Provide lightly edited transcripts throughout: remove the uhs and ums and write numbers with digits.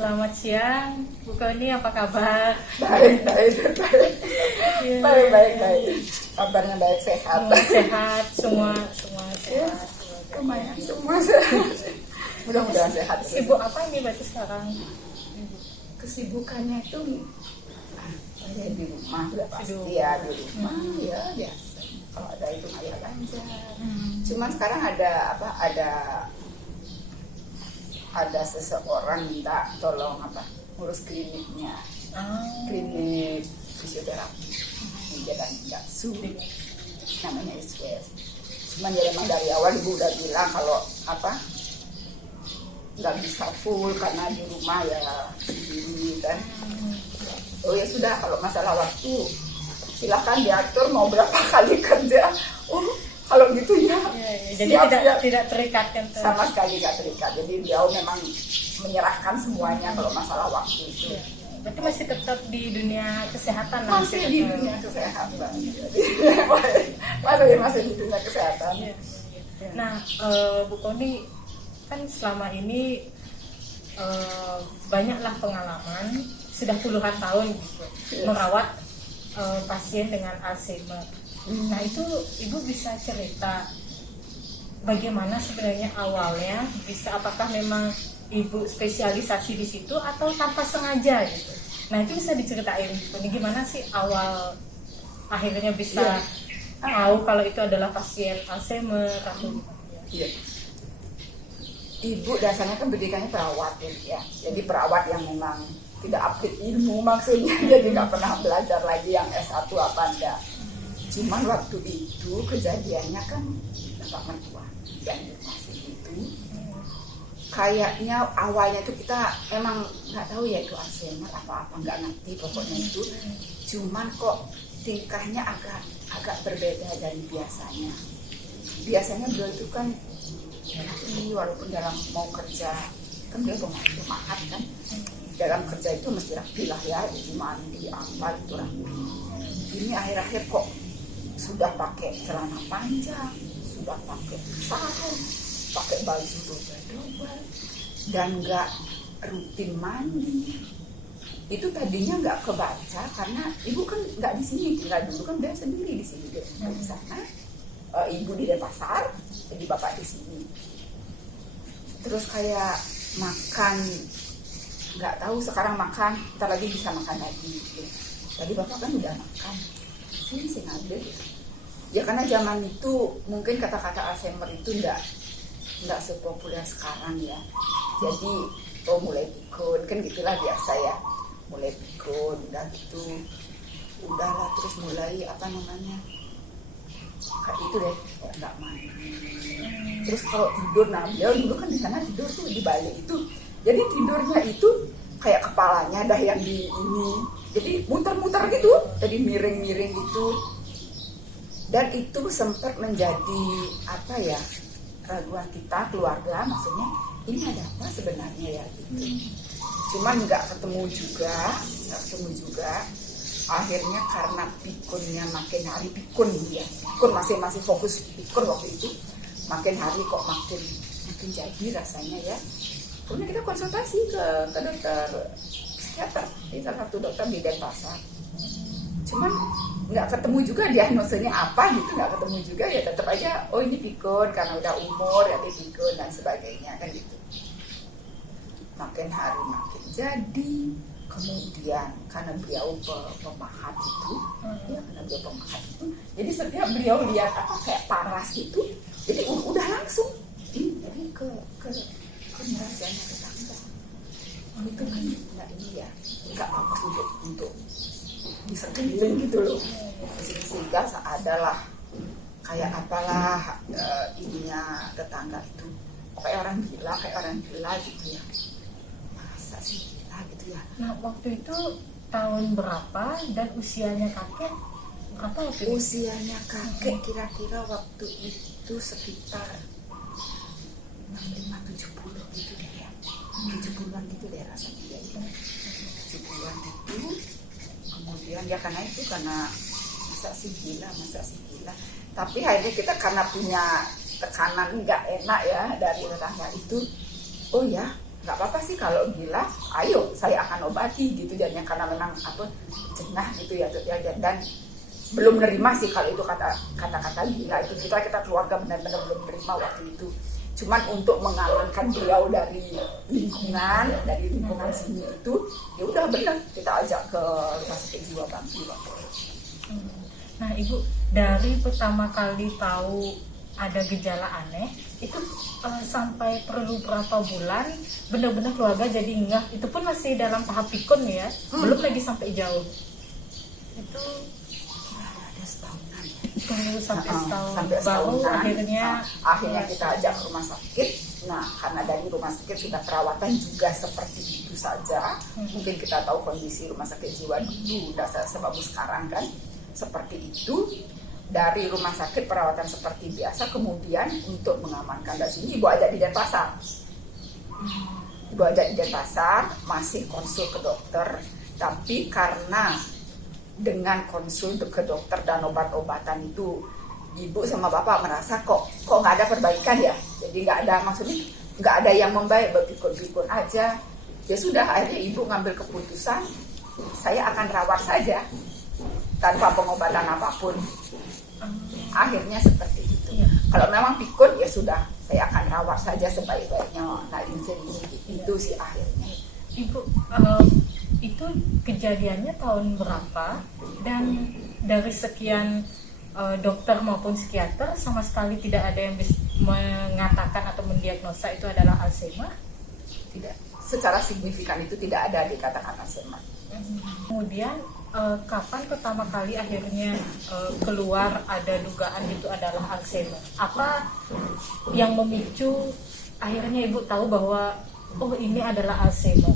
Selamat siang, Bu Koni, apa kabar? Baik. Kabarnya baik, sehat. Sehat, semua sehat. Lumayan, semua sehat. Mudah-mudahan sehat. Sibuk apa ini berarti sekarang? Kesibukannya itu saya di rumah, udah pasti ya di rumah ya biasa. Kalau ada itu ayah lancar. Cuman sekarang ada seseorang minta tolong ngurus kliniknya, klinik fisioterapi di Jalan Jaksu, namanya SWS. Cuman ya memang dari awal ibu udah bilang kalau nggak bisa full karena di rumah ya sendiri kan. Oh ya sudah, kalau masalah waktu silakan diatur mau berapa kali kerja. Kalau gitu ya. Jadi tidak terikat kan? Sama sekali nggak terikat. Jadi beliau memang menyerahkan semuanya kalau masalah waktu itu. Berarti masih tetap di dunia kesehatan? Masih di dunia kesehatan. Masih di dunia kesehatan. Nah, Bu Koni kan selama ini banyaklah pengalaman, sudah puluhan tahun gitu, merawat pasien dengan Alzheimer. Nah itu ibu bisa cerita bagaimana sebenarnya awalnya apakah memang ibu spesialisasi di situ atau tanpa sengaja gitu. Nah itu bisa diceritain gimana sih awal akhirnya bisa tahu kalau itu adalah pasien Alzheimer atau gimana? Iya. Ibu dasarnya kan pendidikannya perawat ya. Jadi perawat yang memang tidak update ilmu maksudnya, jadi nggak pernah belajar lagi yang S1 apa enggak. Cuman waktu itu kejadiannya kan bapak mertua yang masih itu kayaknya awalnya itu kita emang nggak tahu ya itu Alzheimer apa nggak ngerti pokoknya itu. Cuman kok tingkahnya agak berbeda dari biasanya. Biasanya beliau itu kan walaupun dalam mau kerja kan beliau pemahat kan, dalam kerja itu mesti rapi lah ya, jadi mandi apa itu rapi. Ini akhir-akhir kok sudah pakai celana panjang, sudah pakai sarung, pakai baju double dan nggak rutin mandi. Itu tadinya nggak kebaca karena ibu kan nggak di sini, tinggal dulu kan dia sendiri di sini, dia di sana. Ibu di Denpasar, jadi bapak di sini. Terus kayak makan, nggak tahu sekarang makan, ntar lagi bisa makan lagi. Gitu. Tadi bapak kan udah makan, sini ngambil. Ya karena zaman itu mungkin kata-kata Alzheimer itu nggak sepopuler sekarang ya. Jadi mulai pikun kan gitulah biasa ya. Mulai pikun udah gitu, udahlah terus mulai kayak itu deh, kayak nggak main. Terus kalau tidur, nah beliau dulu kan di sana tidur tuh di balik itu. Jadi tidurnya itu kayak kepalanya dah yang di ini. Jadi muter-muter gitu, jadi miring-miring gitu. Dan itu sempat menjadi raguan kita keluarga, maksudnya ini ada apa sebenarnya ya gitu. Cuman nggak ketemu juga. Akhirnya karena pikunnya makin hari pikun masih fokus pikun waktu itu, makin hari kok makin jadi rasanya ya. Kemudian kita konsultasi ke dokter psikiater, di salah satu dokter di Denpasar. Cuman nggak ketemu juga diagnosenya apa gitu, nggak ketemu juga ya, tetap aja ini pikun karena udah umur ya pikun dan sebagainya kan gitu. Makin hari makin jadi. Kemudian karena beliau pemahat itu, jadi setiap beliau lihat kayak paras itu, jadi udah langsung ini dari ke nerajanya tetangga. Itu kan nggak ini ya, nggak bagus untuk bisa keliling gitu loh. Sehingga adalah kayak ininya tetangga itu, kayak orang gila gitu ya. Masa sih gila gitu ya. Nah waktu itu tahun berapa dan usianya kakek berapa waktu itu? Usianya kakek kira-kira waktu itu sekitar 65-70 gitu deh ya. 70-an gitu deh rasanya dia itu. 70-an gitu. Kemudian ya karena masa sih gila. Tapi akhirnya kita karena punya tekanan nggak enak ya dari tetangga itu, oh ya nggak apa-apa sih kalau gila, ayo saya akan obati gitu. Dan karena memang jenah gitu ya, dan belum nerima sih kalau itu kata-kata gila itu. Kita keluarga benar-benar belum nerima waktu itu. Cuman untuk mengamankan beliau dari lingkungan sini itu, ya udah benar kita ajak ke rumah sakit jiwa Bangli waktu itu. Nah ibu, dari pertama kali tahu ada gejala aneh itu sampai perlu berapa bulan benar-benar keluarga jadi ngeh, itu pun masih dalam tahap pikun ya, belum lagi sampai jauh itu Ada setahunan. perlu sampai setahun Sampai baru setahunan. Akhirnya ya, kita ajak ke rumah sakit. Nah karena dari rumah sakit sudah perawatan juga seperti itu saja, mungkin kita tahu kondisi rumah sakit jiwa dulu udah sebagus sekarang kan, seperti itu. Dari rumah sakit perawatan seperti biasa, kemudian untuk mengamankan dari sini ibu ajak di Denpasar. Masih konsul ke dokter, tapi karena dengan konsul ke dokter dan obat-obatan itu ibu sama bapak merasa kok nggak ada perbaikan ya, jadi nggak ada yang membaik, berpikun-pikun aja. Ya sudah, akhirnya ibu ngambil keputusan saya akan rawat saja tanpa pengobatan apapun. Akhirnya seperti itu. Iya. Kalau memang pikun ya sudah, saya akan rawat saja sebaik-baiknya. Nah itu sih akhirnya. Ibu, itu kejadiannya tahun berapa dan dari sekian dokter maupun psikiater sama sekali tidak ada yang bisa mengatakan atau mendiagnosa itu adalah Alzheimer? Tidak, secara signifikan itu tidak ada dikatakan Alzheimer. Kemudian kapan pertama kali akhirnya keluar ada dugaan itu adalah Alzheimer? Apa yang memicu akhirnya ibu tahu bahwa oh ini adalah Alzheimer?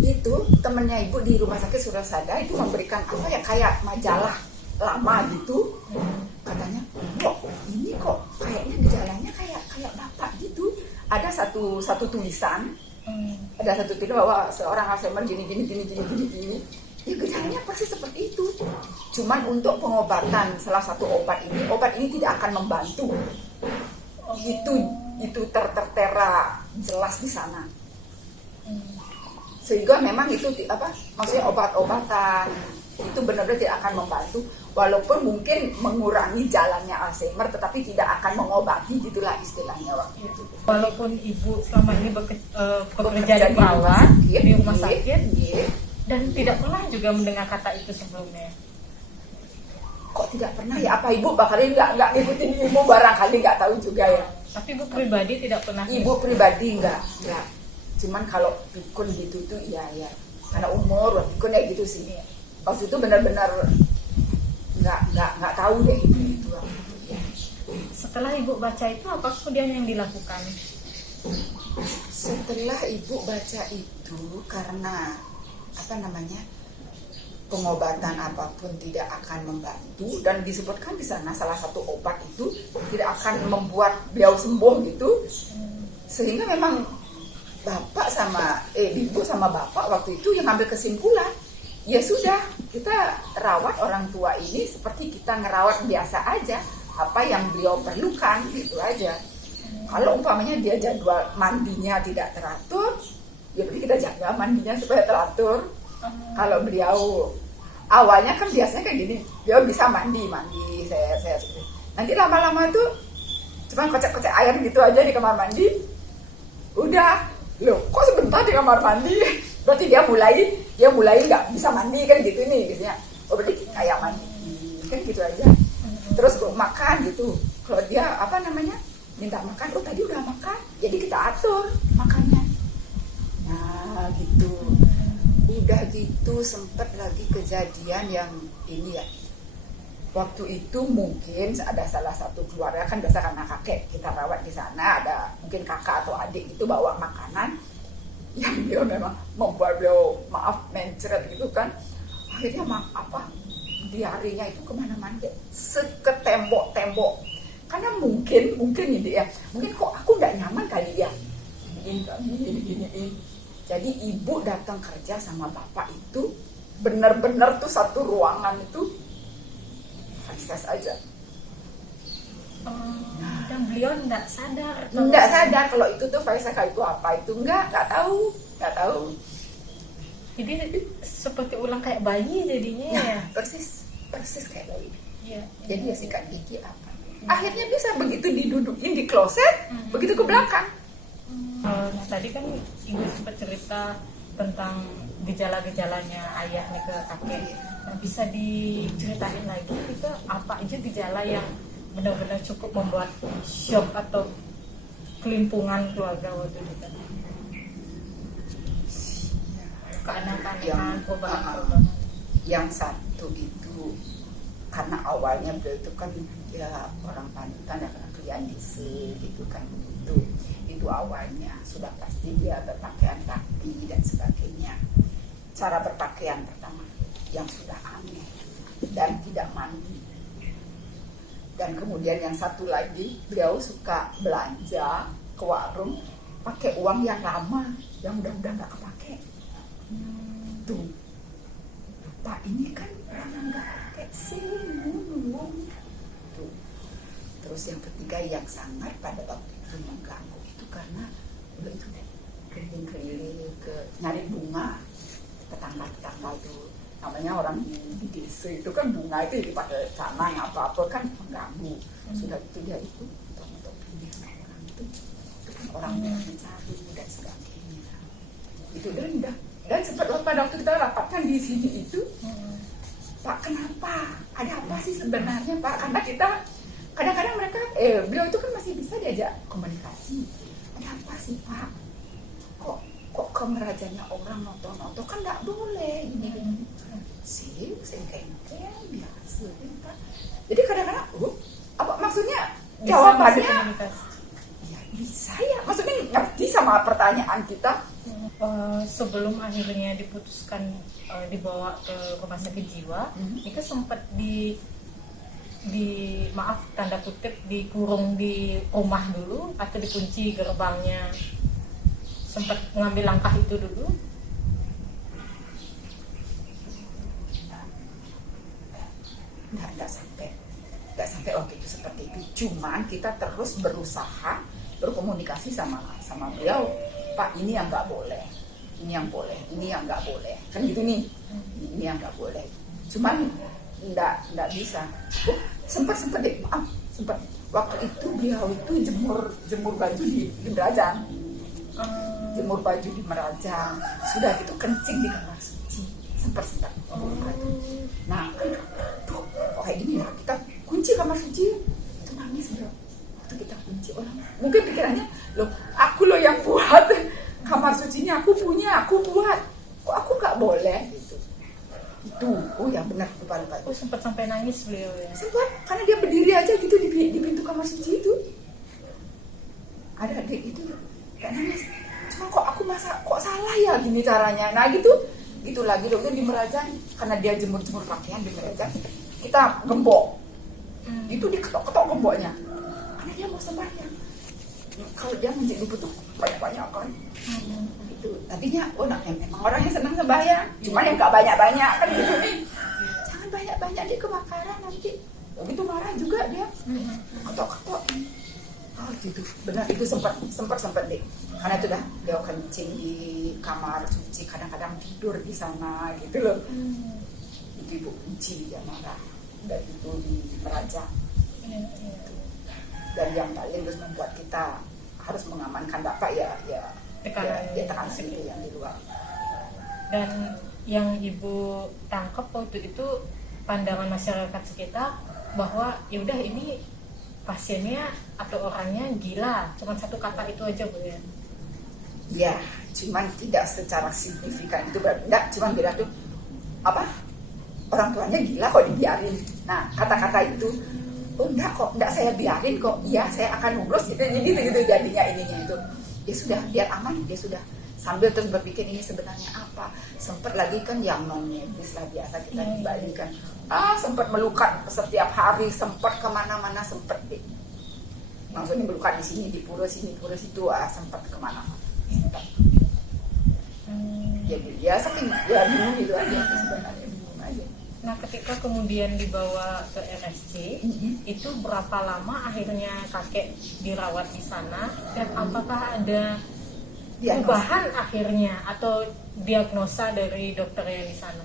Itu temennya ibu di rumah sakit Surasada itu memberikan kayak majalah lama gitu. Katanya, ini kok kayaknya gejalanya kayak bapak gitu. Ada satu tulisan. Ada satu tulisan bahwa seorang Alzheimer gini. Ya gejalanya pasti seperti itu. Cuman untuk pengobatan salah satu obat ini tidak akan membantu. Itu tertera jelas di sana. Sehingga memang itu maksudnya obat-obatan itu benar-benar tidak akan membantu, walaupun mungkin mengurangi jalannya Alzheimer, tetapi tidak akan mengobati, gitulah istilahnya waktu itu. Walaupun ibu selama ini bekerja di perawat di rumah sakit, dan tidak pernah juga mendengar kata itu sebelumnya. Kok tidak pernah ya? Apa ibu bakal nggak ngikutin ibu, barangkali nggak tahu juga ya. Tapi ibu pribadi tidak pernah. Ibu pribadi nggak. Cuman kalau pikun gitu tuh ya karena umur pikun ya gitu sih. Pas itu benar-benar nggak tahu deh itu. Setelah ibu baca itu apa kemudian yang dilakukan? Setelah ibu baca itu, karena pengobatan apapun tidak akan membantu, dan disebutkan di sana salah satu obat itu tidak akan membuat beliau sembuh gitu, sehingga memang ibu sama bapak waktu itu yang ambil kesimpulan, ya sudah kita rawat orang tua ini seperti kita ngerawat biasa aja, apa yang beliau perlukan gitu aja. Kalau umpamanya dia jadwal mandinya tidak teratur, ya berarti kita jaga mandinya supaya teratur. Kalau beliau awalnya kan biasanya kayak gini, beliau bisa mandi saya nanti lama-lama tuh cuma kocek-kocek air gitu aja di kamar mandi, udah loh kok sebentar di kamar mandi, berarti dia mulai nggak bisa mandi kan gitu nih biasanya. Oh berarti kayak mandi kan gitu aja. Terus makan gitu, kalau dia minta makan, oh tadi udah makan, jadi kita atur makannya. Nah gitu. Udah gitu sempet lagi kejadian yang ini ya, waktu itu mungkin ada salah satu keluarga, kan biasa karena kakek kita rawat di sana, ada mungkin kakak atau adik itu bawa makanan yang dia memang membuat beliau maaf mencret gitu kan. Akhirnya diarinya itu kemana-mana, ke tembok-tembok. Karena mungkin ini ya, mungkin kok aku nggak nyaman kali ya. Gini. Jadi ibu datang kerja sama bapak itu benar-benar tuh satu ruangan itu faces aja. Dan beliau nggak sadar. Nggak sadar kalau itu tuh faces itu apa itu nggak tahu. Jadi seperti ulang kayak bayi jadinya ya. Persis kayak bayi. Ya. Jadi ya sikat gigi apa. Akhirnya bisa begitu didudukin di kloset, begitu ke belakang. Nah, tadi kan ibu sempat cerita tentang gejala-gejalanya ayah nih ke kakek. Nah, bisa diceritain lagi itu apa aja gejala yang benar-benar cukup membuat shock atau kelimpungan keluarga waktu itu kan? Keanehan-keanehan, perubahan-perubahan. Yang satu itu karena awalnya beliau itu kan ya orang panutan ya, karena kliandise gitu kan, itu awalnya sudah pasti dia berpakaian rapi dan sebagainya. Cara berpakaian pertama yang sudah aneh dan tidak mandi. Dan kemudian yang satu lagi, beliau suka belanja ke warung pakai uang yang lama, yang udah nggak kepake. Tuh, lupa ini kan uang nggak pakai sih. Tuh. Terus yang ketiga yang sangat pada waktu itu mengganggu itu karena beliau itu keliling-keliling ke nyari bunga, tetangga-tetangga itu. Namanya orang di desa itu kan bunga itu dipakai canang apa-apa kan mengganggu. Sudah itu dia itu untuk pilih orang itu kan orang yang mencari dan sebagainya. Itu dan sempat pada waktu kita rapatkan di sini itu, Pak, kenapa? Ada apa sih sebenarnya, Pak? Karena kita kadang-kadang mereka beliau itu kan masih bisa diajak komunikasi. Ada apa sih, Pak? Kok ke merajanya orang nonton kan nggak boleh gini. Sih, kayak biasa kan, Pak. Jadi kadang-kadang, apa maksudnya jawabannya? Ya bisa ya, maksudnya ngerti sama pertanyaan kita. Sebelum akhirnya diputuskan dibawa ke rumah sakit jiwa, itu sempat maaf tanda kutip dikurung di rumah dulu atau dikunci gerbangnya, sempat mengambil langkah itu dulu. Nggak sampai waktu itu seperti itu. Cuman kita terus berusaha berkomunikasi sama beliau. Pak, ini yang nggak boleh, ini yang boleh, ini yang nggak boleh, kan gitu nih. Ini yang nggak boleh. Cuman nggak bisa. Sempat waktu itu beliau itu jemur baju di Merajang. Jemur baju di Merajang. Sudah gitu kencing di kamar suci. Sempat jemur baju. Nah, kok kayak gini lah, kita kunci kamar suci. Itu nangis bro. Waktu kita kunci orang, mungkin pikirannya, loh aku loh yang buat kamar sucinya, aku punya, aku buat, kok aku nggak boleh gitu. Itu, yang benar lupa. Sempat sampai nangis beliau ya. Sempat, karena dia berdiri aja gitu di pintu kamar suci itu. Ada adik itu kayak nangis. Cuma kok salah ya gini caranya. Nah gitu lagi dong di Merajang, karena dia jemur pakaian di Merajang, kita gembok. Itu diketok-ketok gemboknya. Karena dia mau sembahyang. Kalau dia menjadi butuh banyak-banyak kan. Itu tadinya memang orang yang senang sembahyang, cuma yang nggak banyak-banyak kan gitu nih. Jangan banyak-banyak di kebakaran nanti. Begitu marah juga dia. Ketok-ketok. Oh itu benar, itu sempat deh. Karena itu dah dia kencing di kamar suci, kadang-kadang tidur di sana gitu loh. Itu ibu kunci dia marah. Dan itu di Merajang. Dan yang paling terus membuat kita harus mengamankan bapak ya tekanan itu yang di luar. Dan yang ibu tangkap waktu itu pandangan masyarakat sekitar bahwa ya udah ini pasiennya atau orangnya gila, cuma satu kata itu aja Bu ya. Ya, cuman tidak secara signifikan itu enggak, cuman beda tuh apa? orang tuanya gila kok dibiarin. Nah kata-kata itu, oh enggak saya biarin kok, iya saya akan urus gitu jadinya ininya itu. Ya sudah, biar aman, dia sudah sambil terus berpikir ini sebenarnya apa. Sempat lagi kan yang non medis lah biasa kita di Bali kan, sempat melukat setiap hari, sempat kemana-mana, sempat deh. Maksudnya melukat di sini, di pura sini, pura situ, sempat kemana-mana. Sempat. Jadi ya saking ya bingung gitu aja sebenarnya, bingung aja. Nah ketika kemudian dibawa ke RSC, itu berapa lama akhirnya kakek dirawat di sana, dan apakah ada perubahan akhirnya atau diagnosa dari dokter yang di sana?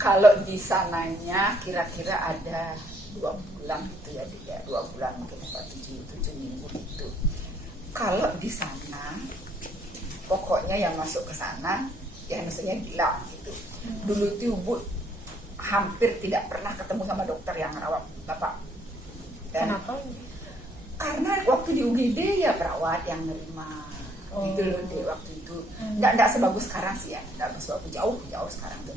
Kalau di sananya kira-kira ada 2 bulan gitu ya, 2 bulan mungkin 7 minggu itu. Kalau di sana pokoknya yang masuk ke sana ya maksudnya gila gitu. Dulu itu Ibu hampir tidak pernah ketemu sama dokter yang merawat Bapak. Dan kenapa? Karena waktu di UGD ya perawat yang nerima gitu loh deh waktu itu. Nggak sebagus sekarang sih ya, nggak sebagus jauh sekarang tuh.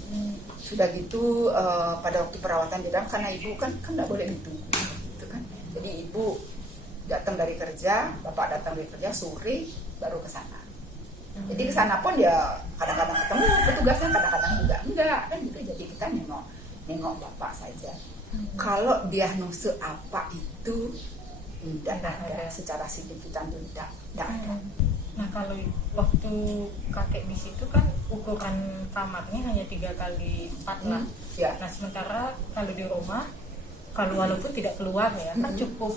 Sudah gitu pada waktu perawatan di dalam, karena Ibu kan nggak boleh ditunggu gitu kan. Jadi Ibu datang dari kerja, Bapak datang dari kerja sore baru ke sana. Jadi ke sana pun ya kadang-kadang ketemu petugasnya, kadang-kadang juga enggak kan gitu. Jadi kita nengok Bapak saja. Kalau diagnose apa itu tidak ada secara signifikan, itu tidak ada. Nah kalau waktu kakek di situ kan ukuran kamarnya hanya 3x4 lah. Nah sementara kalau di rumah, kalau walaupun tidak keluar ya kan cukup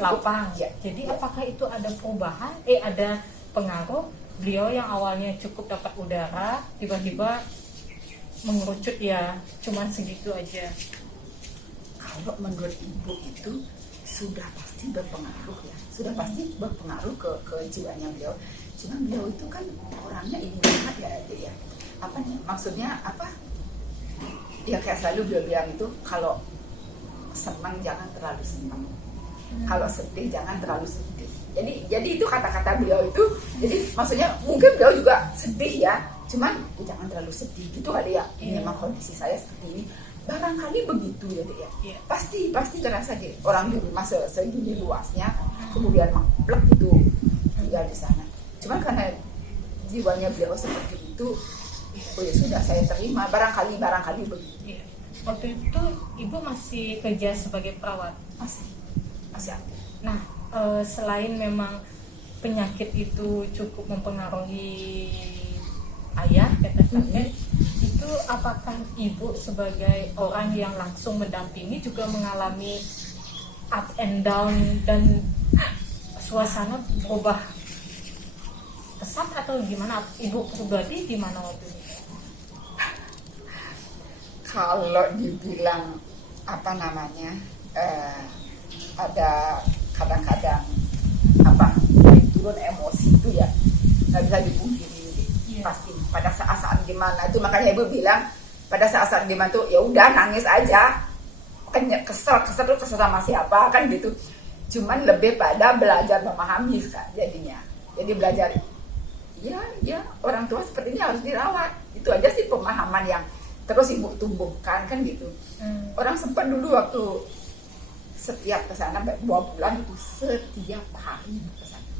lapang. Jadi apakah itu ada perubahan? Ada pengaruh? Beliau yang awalnya cukup dapat udara tiba-tiba mengerucut ya cuman segitu aja. Kalau menurut Ibu itu sudah pasti berpengaruh ya, sudah pasti berpengaruh ke jiwanya beliau. Cuma beliau itu kan orangnya ini banget ya, apa nih maksudnya apa? Ya kayak selalu beliau bilang itu, kalau senang jangan terlalu senang, kalau sedih jangan terlalu sedih. Jadi itu kata-kata beliau itu. Jadi maksudnya mungkin beliau juga sedih ya, cuman jangan terlalu sedih gitu kali ya. Ini memang kondisi saya seperti ini. Barangkali begitu ya deh ya. Pasti terasa deh orang di rumah segini luasnya, kemudian maklek gitu tinggal di sana. Cuman karena jiwanya beliau seperti itu, oh ya sudah saya terima. Barangkali begitu. Waktu itu Ibu masih kerja sebagai perawat? Masih aktif. Nah selain memang penyakit itu cukup mempengaruhi ayah kakek, itu apakah Ibu sebagai orang yang langsung mendampingi juga mengalami up and down dan suasana berubah pesat atau gimana? Ibu pribadi gimana waktu itu? Kalau dibilang apa namanya, ada kadang-kadang apa turun emosi itu ya nggak bisa dipungkiri. Pasti pada saat-saat gimana itu, makanya Ibu bilang pada saat-saat gimana tuh ya udah nangis aja kan, kesel sama siapa kan gitu. Cuman lebih pada belajar memahami kan jadinya. Jadi belajar ya orang tua seperti ini harus dirawat, itu aja sih pemahaman yang terus Ibu tumbuhkan kan gitu. Orang sempat dulu waktu setiap kesana 2 bulan itu setiap hari kesana.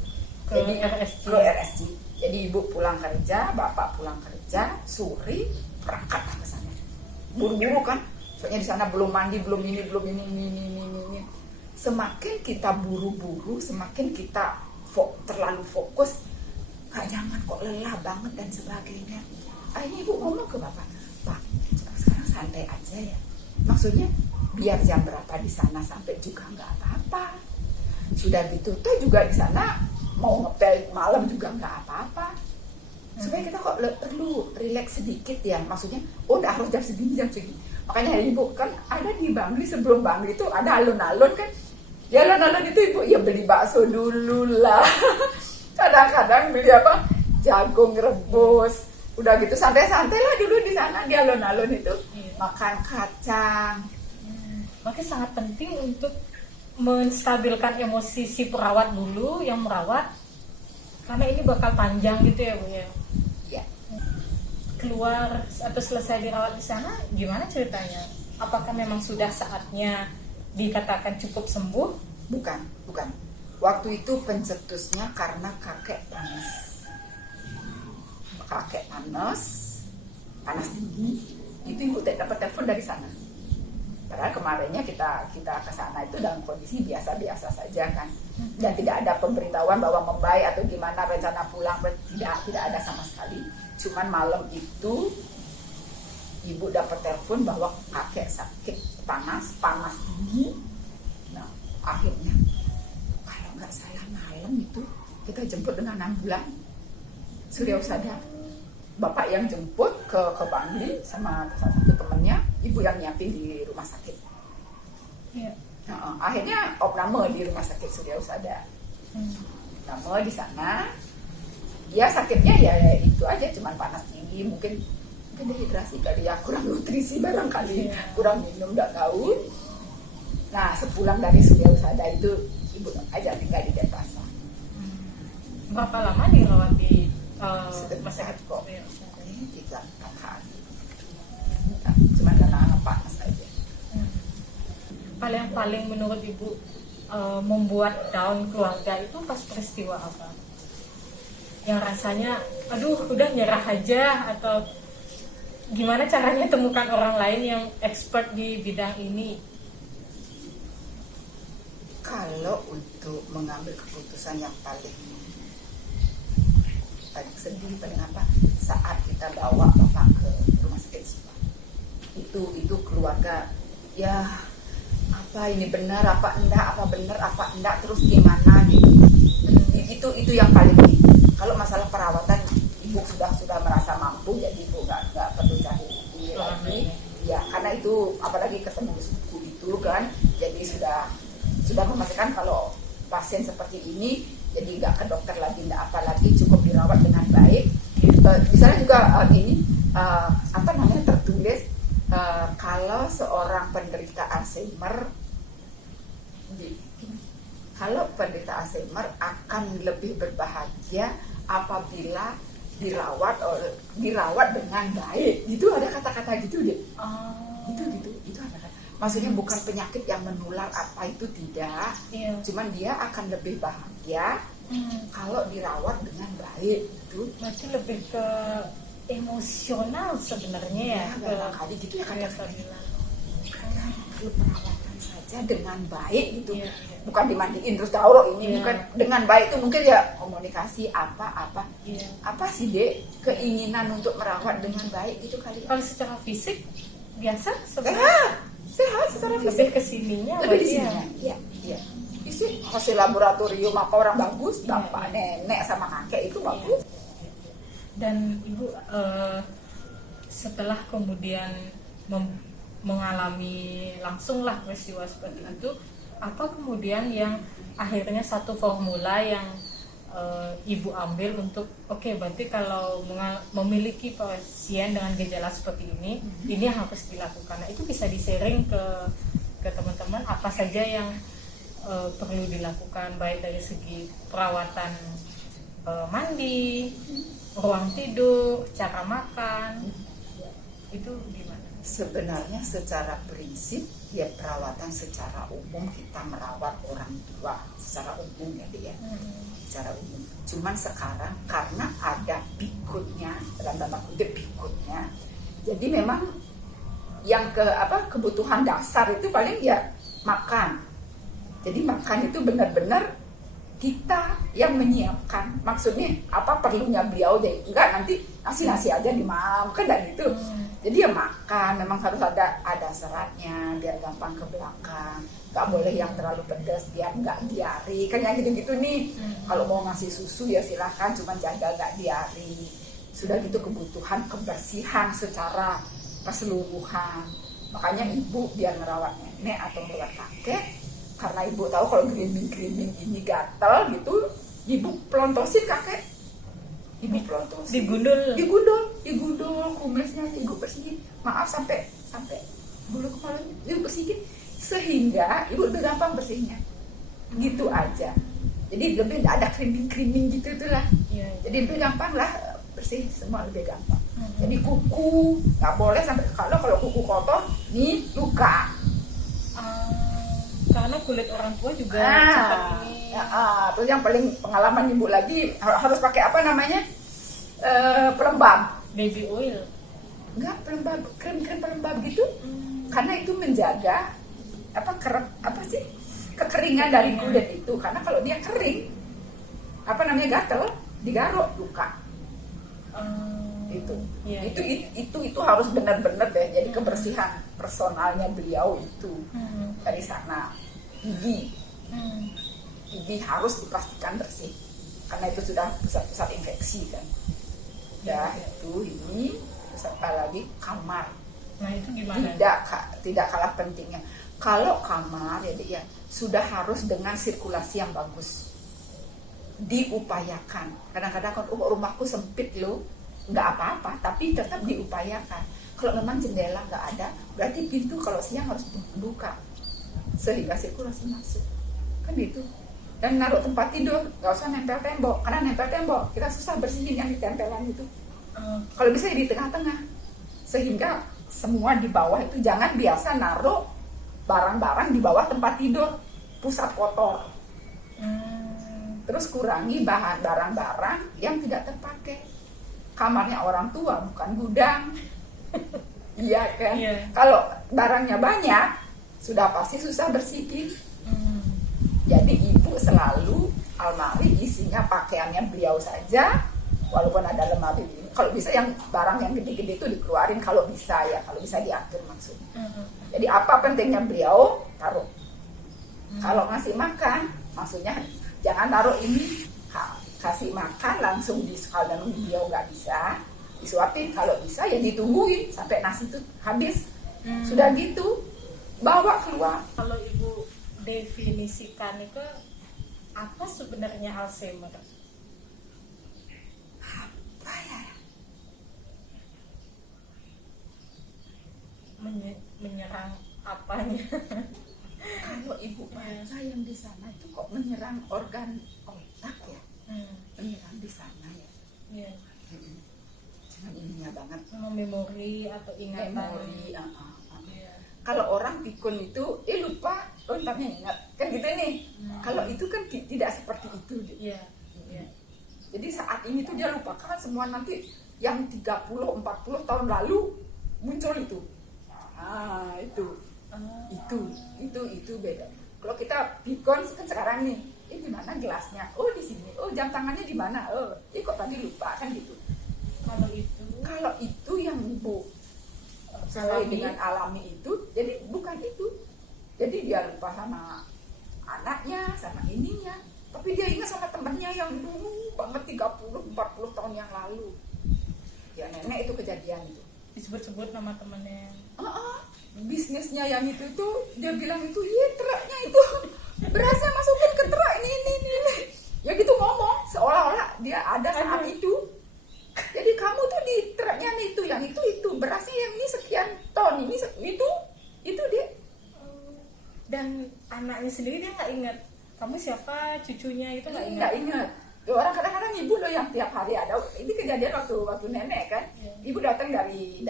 Jadi ke RSC. Jadi Ibu pulang kerja, Bapak pulang kerja, sore berangkat ke sana. Buru-buru kan, soalnya di sana belum mandi, belum ini. Semakin kita buru-buru, semakin kita terlalu fokus, jangan kok lelah banget dan sebagainya. Akhirnya Ibu ngomong ke Bapak, Pak, sekarang santai aja ya. Maksudnya biar jam berapa di sana sampai juga nggak apa-apa. Sudah gitu, toh juga di sana mau ngepel malam juga nggak apa-apa. Supaya kita kok perlu relax sedikit ya. Maksudnya, udah harus jam segini. Makanya Ibu kan ada di Bangli, sebelum Bangli itu ada alun-alun kan. Di alun-alun itu Ibu ya beli bakso dulu lah. Kadang-kadang beli apa? Jagung rebus. Udah gitu santai-santai lah dulu di sana di alun-alun itu. Makan kacang. Makanya sangat penting untuk menstabilkan emosi si perawat dulu yang merawat, karena ini bakal panjang gitu ya Bu ya. Ya. keluar atau selesai dirawat di sana, gimana ceritanya? Apakah memang sudah saatnya dikatakan cukup sembuh? Bukan. Waktu itu pencetusnya karena kakek panas. Panas tinggi. Itu ibu dapat telepon dari sana. Padahal kemarinnya kita ke sana itu dalam kondisi biasa-biasa saja kan. Dan tidak ada pemberitahuan bahwa membaik atau gimana rencana pulang, tidak ada sama sekali. Cuman malam itu ibu dapat telepon bahwa kakek sakit panas tinggi. Nah, akhirnya kalau nggak salah malam itu kita jemput dengan ambulan Surya Husada. Bapak yang jemput ke Bangli sama salah satu temennya, ibu yang nyiapin di rumah sakit. Iya. Nah, akhirnya opname di rumah sakit Surya Husada. Opname di sana. Ya sakitnya ya itu aja, cuman panas tinggi, mungkin dehidrasi kali ya, kurang nutrisi barangkali, kurang minum, nggak tahu. Nah, sepulang dari Surya Husada itu ibu aja tinggal di Denpasar. Berapa lama dirawat di rumah Sebentar sakit kok, Surya Husada? 3-4 hari. Nah, cuma karena panas aja. Paling menurut ibu membuat down keluarga itu pas peristiwa apa? Yang rasanya, aduh udah nyerah aja, atau gimana caranya temukan orang lain yang expert di bidang ini? Kalau untuk mengambil keputusan yang paling sedih, paling apa, saat kita bawa bapak ke rumah sakit Jiwa, itu keluarga ya apa ini benar apa enggak terus gimana gitu. Itu yang paling penting. Kalau masalah perawatan ibu sudah merasa mampu, jadi ibu nggak perlu cari ini lagi ya, karena itu apalagi ketemu suku itu kan, jadi sudah memastikan kalau pasien seperti ini jadi nggak ke dokter lagi, nggak apa lagi, cukup dirawat dengan baik. Misalnya juga tertulis kalau seorang penderita Alzheimer akan lebih berbahagia apabila dirawat dengan baik. Itu ada kata-kata gitu deh. Itu ada kata. Maksudnya bukan penyakit yang menular apa itu tidak. Iya. Cuman dia akan lebih bahagia kalau dirawat dengan baik. Itu Berarti lebih ke emosional sebenarnya ya. barangkali gitu ya kata-kata. bilang. Perlu perawatan saja dengan baik gitu. Iya. Bukan dimandiin terus taruh ini, Iya. bukan dengan baik itu mungkin ya komunikasi apa Iya. apa sih Dek, keinginan untuk merawat dengan baik gitu kali ya. Kalau secara fisik biasa sebenarnya. Sehat secara Lebih fisik, kesininya lebih di berarti sini ya. iya fisik, hasil laboratorium apa orang bagus, Iya. bapak nenek sama kakek itu bagus. Dan ibu setelah kemudian mengalami langsunglah peristiwa seperti itu, apa kemudian yang akhirnya satu formula yang ibu ambil untuk berarti kalau memiliki pasien dengan gejala seperti ini yang harus dilakukan. Nah, itu bisa di-sharing ke teman-teman apa saja yang perlu dilakukan, baik dari segi perawatan mandi, ruang tidur, cara makan, itu gimana? Sebenarnya secara prinsip ya perawatan secara umum kita merawat orang tua secara umum ya dia. Secara umum. Cuman sekarang karena ada pikutnya, dalam tanda kutip pikutnya, jadi memang yang kebutuhan dasar itu paling ya makan. Jadi makan itu benar-benar kita yang menyiapkan. Maksudnya apa perlunya beliau deh? Enggak, nanti nasi aja dimakan kan dan gitu. Jadi ya makan memang harus ada seratnya biar gampang ke belakang. Gak boleh yang terlalu pedas biar nggak diare, kan yang gitu-gitu nih. Kalau mau ngasih susu ya silahkan, cuma jaga nggak diare. Sudah gitu kebutuhan kebersihan secara keseluruhan. Makanya ibu biar merawat nenek atau merawat kakek, karena ibu tahu kalau grooming ini gatel gitu, ibu pelontosin kakek. Ibu pelontosin. Digundul kumisnya ibu bersihin. Maaf sampai bulu kepalanya ibu bersihin. Sehingga ibu lebih gampang bersihnya gitu aja, jadi lebih ada creaming gitu itulah. Iya. Jadi lebih gampang lah bersih, semua lebih gampang. Jadi kuku nggak boleh sampai, kalau kuku kotor nih luka. Karena kulit orang tua juga cepat ini. Terus yang paling pengalaman ibu lagi harus pakai apa namanya, pelembab. Baby oil. Enggak, pelembab, krim pelembab gitu. Karena itu menjaga kekeringan dari kulit itu. Karena kalau dia kering, gatel, digaruk luka. Itu harus benar-benar deh. Jadi kebersihan personalnya beliau itu dari sana. Gigi harus dipastikan bersih karena itu sudah pusat-pusat infeksi kan. Ini serta lagi kamar. Nah itu gimana? Tidak kalah pentingnya. Kalau kamar ya sudah harus dengan sirkulasi yang bagus. Diupayakan. Kadang-kadang kan rumahku sempit loh, nggak apa-apa, tapi tetap diupayakan. Kalau memang jendela nggak ada, berarti pintu kalau siang harus dibuka sehingga sirkulasi masuk. Kan gitu. Dan naruh tempat tidur nggak usah nempel tembok, karena nempel tembok kita susah bersihin yang ditempelan itu. Kalau bisa ya di tengah-tengah, sehingga semua di bawah itu jangan biasa naruh barang-barang di bawah tempat tidur, pusat kotor. Terus kurangi barang-barang yang tidak terpakai. Kamarnya orang tua bukan gudang. Iya kan? Kalau barangnya banyak, sudah pasti susah bersihin. Jadi ibu selalu almari isinya pakaiannya beliau saja, walaupun ada lemari. Kalau bisa yang barang yang gede-gede itu dikeluarin kalau bisa ya, kalau bisa diatur maksudnya. Jadi apa pentingnya beliau taruh. Kalau ngasih makan, maksudnya jangan taruh ini, kasih makan langsung kalau beliau nggak bisa disuapin, kalau bisa ya ditungguin sampai nasi itu habis. Sudah gitu bawa keluar. Kalau ibu definisikan itu apa sebenarnya Alzheimer? Apa ya? Menyerang apanya? Kalau ibu baca yang di sana itu kok menyerang organ otak ya? Menyerang di sana ya? Jangan ininya banget. Memori atau ingatan. Memori. Kalau orang pikun itu, lupa, entarnya ingat, kan gitu nih. Kalau itu kan tidak seperti itu. Jadi saat ini tuh dia lupakan semua, nanti yang 30-40 tahun lalu muncul itu. Itu beda. Kalau kita pikun kan sekarang nih, di mana gelasnya? Oh di sini. Oh jam tangannya di mana? Oh, kok tadi lupa kan gitu. Kalau itu yang ibu sesuai dengan alami itu, jadi bukan itu. Jadi dia lupa sama anaknya, sama ininya, tapi dia ingat sama temannya yang dulu banget 30-40 tahun yang lalu. Ya nenek itu kejadian itu. Disebut-sebut nama temannya. Bisnisnya yang itu tuh dia bilang itu, truknya itu berasa masukin ke truk ini. Ya gitu ngomong, seolah-olah dia ada saat itu. Jadi kamu tuh di truknya itu, yang itu berasnya yang ini sekian ton, ini itu dia. Dan anaknya sendiri dia nggak ingat kamu siapa, cucunya itu nggak ingat. Nggak ingat. Orang kadang-kadang ibu loh yang tiap hari ada. Ini kejadian waktu nenek kan. Ibu datang dari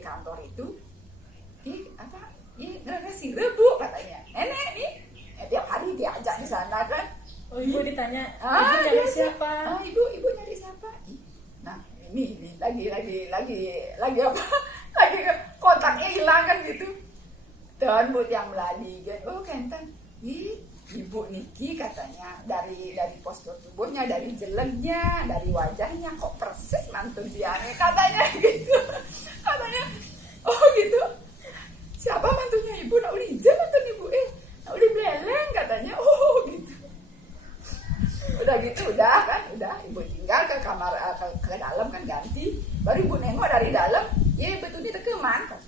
kantor itu. Ngerasi rebu katanya. Nenek nih, tiap hari diajak di sana kan. Oh ibu ditanya, ibu nyari siapa? Ibu nyari siapa? Nah ini lagi apa? Lagi kontaknya hilang kan gitu. Dan buat yang meladi kan, kenten. Ibu Niki katanya dari postur tubuhnya, dari jelengnya, dari wajahnya kok persis mantu dia katanya gitu. Katanya, oh gitu. Siapa mantunya ibu? Nak uli ijen mantu ibu? Nak uli beleng katanya. Oh gitu. Udah gitu, udah ibu tinggal ke kamar ke dalam kan ganti. Baru ibu nengok dari dalam, betul ini tekeman kan.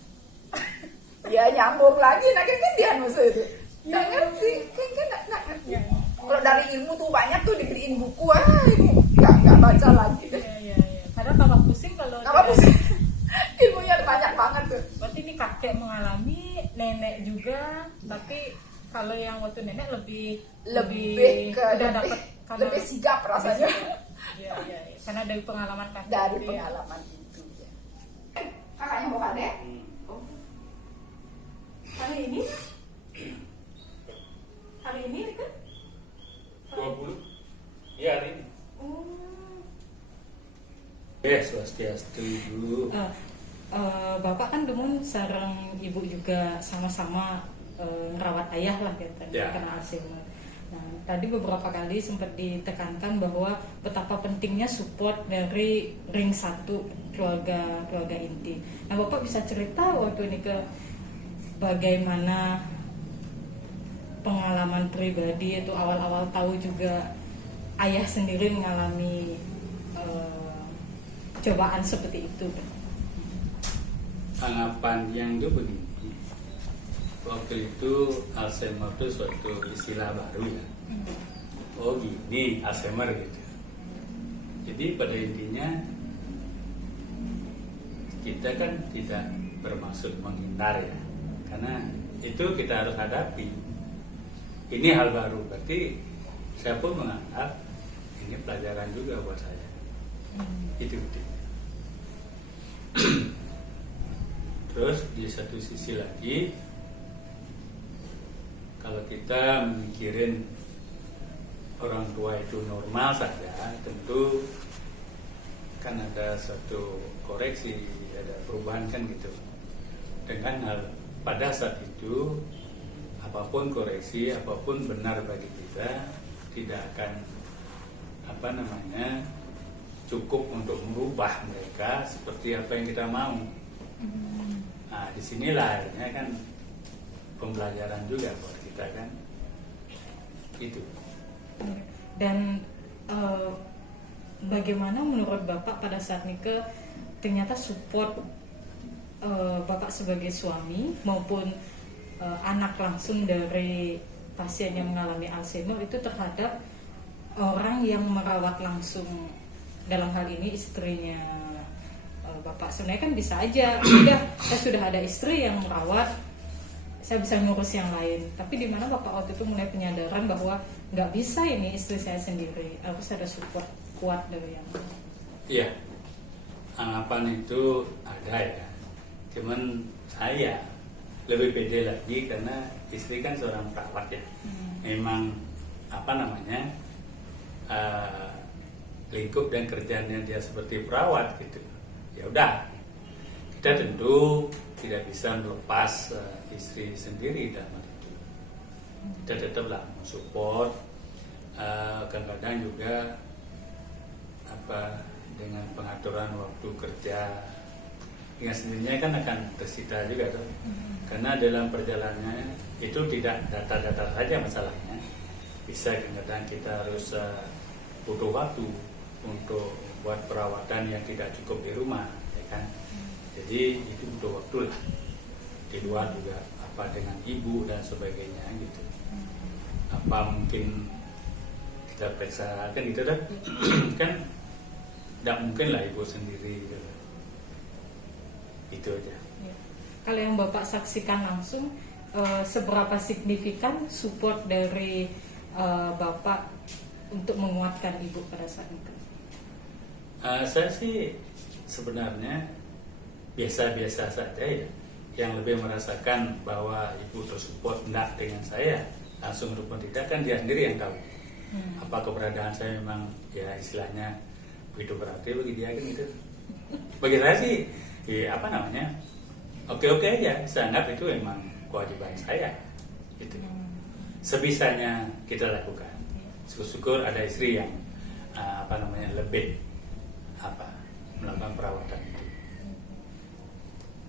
Ya nyambung lagi, nah kan dia musuh itu. Nggak ngerti, kan nggak ngerti. Kalau dari ilmu tuh banyak tuh dibeliin buku, ibu nggak baca lagi deh. Iya. Kadang tambah pusing kalau. Tambah pusing. Ilmunya banyak banget tuh. Berarti ini kakek mengalami, nenek juga, tapi kalau yang waktu nenek lebih sigap rasanya. Iya. karena dari pengalaman kakak dari itu ya. pengalaman itu ya. Kakaknya mau deh? Oh. Hari ini kan 20? Iya hari ini. Swastiastu Ibu. Bapak kan dulu sareng ibu juga sama-sama ngerawat ayah lah gitu, Ya. karena Alzheimer. Nah, tadi beberapa kali sempat ditekankan bahwa betapa pentingnya support dari ring 1 keluarga inti. Nah, Bapak bisa cerita waktu ini ke bagaimana pengalaman pribadi itu awal-awal tahu juga ayah sendiri mengalami cobaan seperti itu. Anggapan yang itu begini, waktu itu Alzheimer itu suatu istilah baru ya. Oh gini Alzheimer gitu. Jadi pada intinya kita kan tidak bermaksud menghindar ya, karena itu kita harus hadapi. Ini hal baru, berarti saya pun menganggap ini pelajaran juga buat saya. Itu. Terus di satu sisi lagi, kalau kita memikirin orang tua itu normal saja, tentu kan ada suatu koreksi, ada perubahan kan gitu. Dengan hal pada saat itu apapun koreksi, apapun benar bagi kita tidak akan cukup untuk merubah mereka seperti apa yang kita mau. Nah, disinilah akhirnya kan pembelajaran juga buat kita kan, itu. Dan bagaimana menurut Bapak pada saat nikah ternyata support Bapak sebagai suami maupun anak langsung dari pasien yang mengalami Alzheimer itu terhadap orang yang merawat langsung, dalam hal ini istrinya Bapak. Sebenarnya kan bisa aja, saya sudah ada istri yang merawat, saya bisa ngurus yang lain. Tapi di mana Bapak waktu itu mulai penyadaran bahwa nggak bisa ini istri saya sendiri, harus ada support kuat dari yang lain. Iya, anggapan itu ada ya. Cuman saya lebih pede lagi karena istri kan seorang perawat ya. Memang lingkup dan kerjanya dia seperti perawat gitu. Ya udah, kita tentu tidak bisa melepas istri sendiri dalam hal itu. Kita tetaplah mensupport, kadang-kadang juga dengan pengaturan waktu kerja. Dengan sendirinya kan akan tersita juga tuh. Karena dalam perjalanannya itu tidak data-data saja masalahnya. Bisa kadang-kadang kita harus butuh waktu untuk buat perawatan yang tidak cukup di rumah, ya kan? Jadi itu butuh waktu lah. Di luar juga dengan ibu dan sebagainya gitu. Mungkin kita periksa kan gitu kan? Kan tidak mungkin lah ibu sendiri gitu. Itu aja. Ya. Kalau yang Bapak saksikan langsung, seberapa signifikan support dari Bapak untuk menguatkan ibu pada saat itu? Saya sih sebenarnya biasa-biasa saja ya. Yang lebih merasakan bahwa ibu tersupport enggak dengan saya langsung ataupun tidak kan dia sendiri yang tahu. Apa keberadaan saya memang ya istilahnya begitu berarti bagi dia kan gitu. Bagi saya sih oke-oke aja. Saya anggap itu memang kewajiban saya gitu. Sebisanya kita lakukan. Syukur ada istri yang lebih melakukan perawatan itu.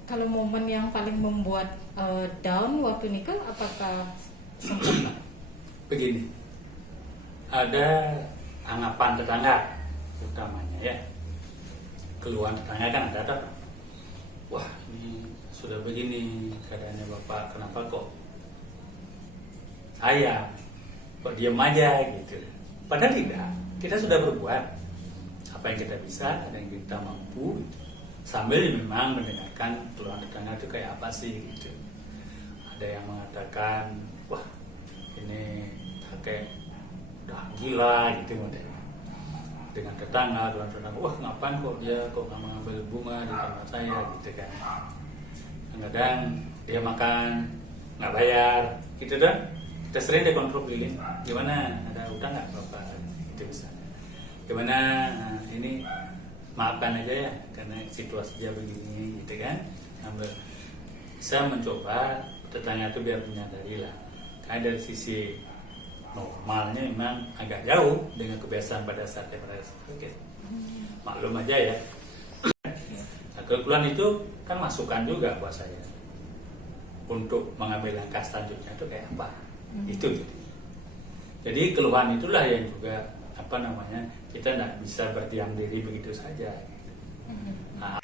Kalau momen yang paling membuat down waktu nikah apakah sempat? Begini, ada anggapan tetangga utamanya ya, keluhan tetangga kan ada tuh. Wah ini sudah begini keadaannya Bapak, kenapa kok saya kok diam aja gitu. Padahal tidak, kita sudah berbuat apa yang kita bisa, ada yang kita mampu gitu. Sambil memang mendengarkan keluhan tetangga itu kayak apa sih gitu. Ada yang mengatakan wah ini kakek udah gila gitu modelnya. dengan tetangga, wah ngapain kok dia kok nggak mengambil bunga di tempat saya gitu kan. Kadang dia makan nggak bayar gitu dah. Kita sering deh kontrol keliling, gimana ada utang nggak bapak itu misalnya, gimana ini maafkan aja ya karena situasi dia begini gitu kan. Saya mencoba tetangga itu biar menyadari lah, karena dari sisi normalnya memang agak jauh dengan kebiasaan pada saat yang mereka sakit. Maklum aja ya. Nah, kebetulan itu kan masukan juga buat saya untuk mengambil langkah selanjutnya itu kayak apa. Itu jadi keluhan itulah yang juga kita tidak bisa berdiam diri begitu saja. Nah,